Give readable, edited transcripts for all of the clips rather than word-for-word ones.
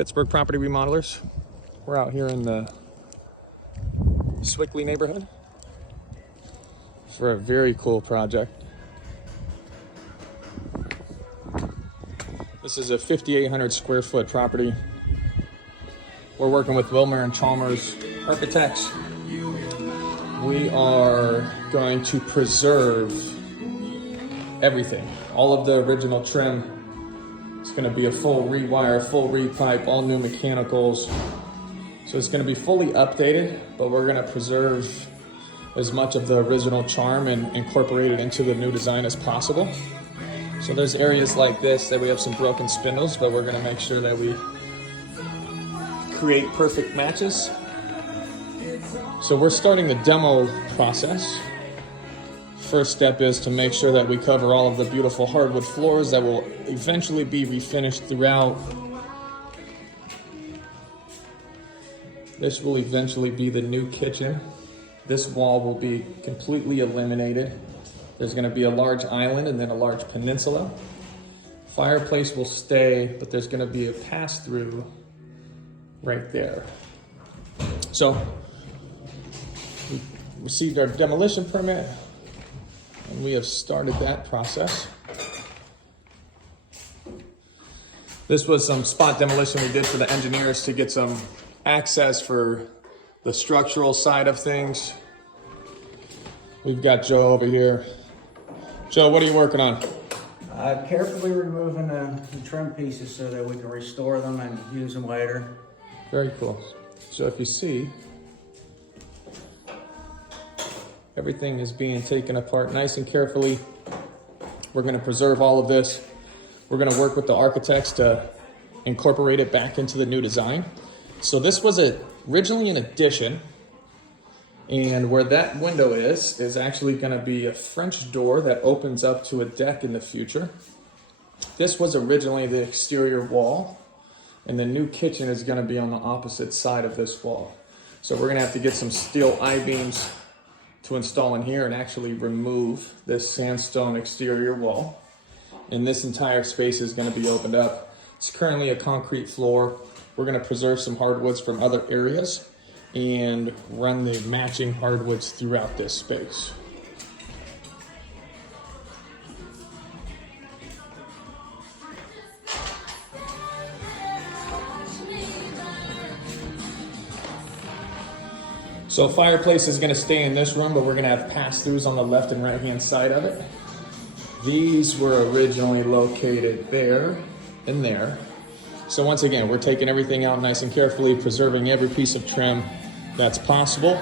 Pittsburgh property remodelers. We're out here in the Sewickley neighborhood for a very cool project. This is a 5,800 square foot property. We're working with Wilmer and Chalmers Architects. We are going to preserve everything, all of the original trim. It's going to be a full rewire, full repipe, all new mechanicals. So it's going to be fully updated, but we're going to preserve as much of the original charm and incorporate it into the new design as possible. So there's areas like this that we have some broken spindles, but we're going to make sure that we create perfect matches. So we're starting the demo process. First step is to make sure that we cover all of the beautiful hardwood floors that will eventually be refinished throughout. This will eventually be the new kitchen. This wall will be completely eliminated. There's going to be a large island and then a large peninsula. Fireplace will stay, but there's going to be a pass-through right there. So we received our demolition permit, and we have started that process. This was some spot demolition we did for the engineers to get some access for the structural side of things. We've got Joe over here. Joe, what are you working on? Carefully removing the trim pieces so that we can restore them and use them later. Very cool. So if you see, everything is being taken apart nice and carefully. We're going to preserve all of this. We're going to work with the architects to incorporate it back into the new design. So this was originally an addition, and where that window is actually going to be a French door that opens up to a deck in the future. This was originally the exterior wall, and the new kitchen is going to be on the opposite side of this wall. So we're going to have to get some steel I-beams to install in here and actually remove this sandstone exterior wall. And this entire space is going to be opened up. It's currently a concrete floor. We're going to preserve some hardwoods from other areas and run the matching hardwoods throughout this space. So fireplace is going to stay in this room, but we're going to have pass-throughs on the left and right-hand side of it. These were originally located there and there. So once again, we're taking everything out nice and carefully, preserving every piece of trim that's possible,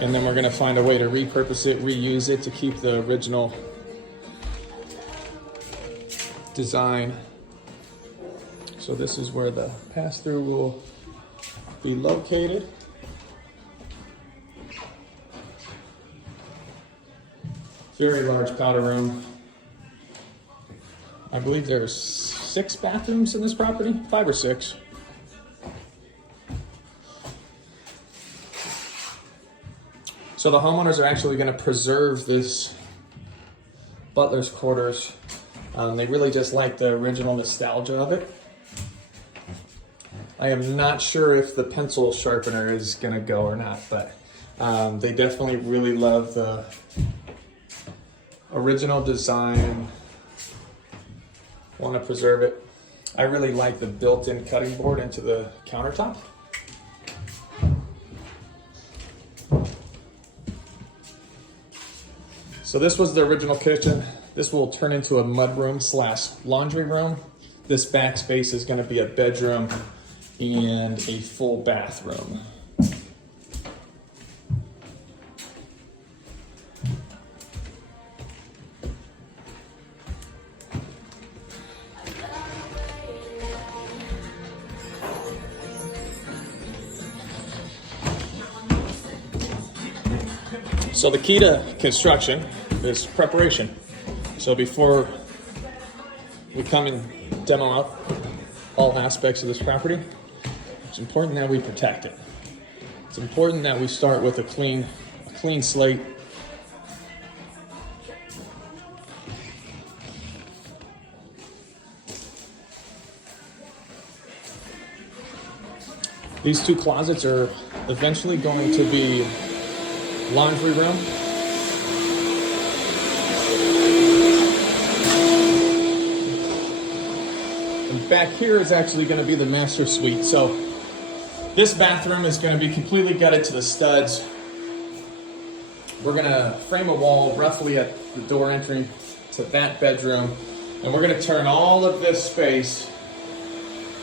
and then we're going to find a way to repurpose it, reuse it to keep the original design. So this is where the pass-through will be located. Very large powder room. I believe there's 6 bathrooms in this property, 5 or 6. So the homeowners are actually going to preserve this butler's quarters. They really just like the original nostalgia of it. I am not sure if the pencil sharpener is going to go or not, but they definitely really love the original design. Want to preserve it. I really like the built-in cutting board into the countertop. So this was the original kitchen. This will turn into a mudroom / laundry room. This back space is going to be a bedroom and a full bathroom. So the key to construction is preparation. So before we come and demo out all aspects of this property, it's important that we protect it. It's important that we start with a clean slate. These two closets are eventually going to be laundry room. And back here is actually going to be the master suite. So this bathroom is going to be completely gutted to the studs. We're going to frame a wall roughly at the door entering to that bedroom. And we're going to turn all of this space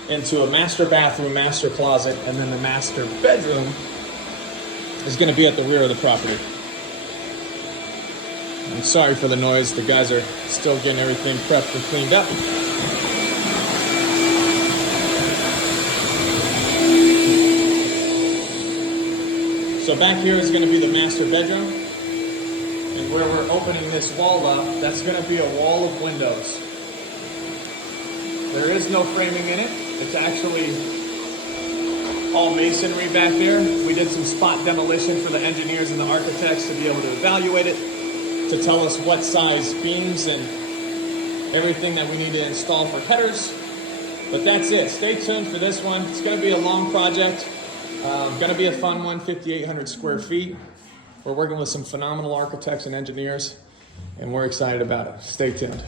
into a master bathroom, master closet, and then the master bedroom is going to be at the rear of the property. I'm sorry for the noise. The guys are still getting everything prepped and cleaned up. So back here is going to be the master bedroom. And where we're opening this wall up, that's going to be a wall of windows. There is no framing in it. It's actually all masonry back there. We did some spot demolition for the engineers and the architects to be able to evaluate it, to tell us what size beams and everything that we need to install for headers. But that's it. Stay tuned for this one. It's going to be a long project. Going to be a fun one, 5,800 square feet. We're working with some phenomenal architects and engineers, and we're excited about it. Stay tuned.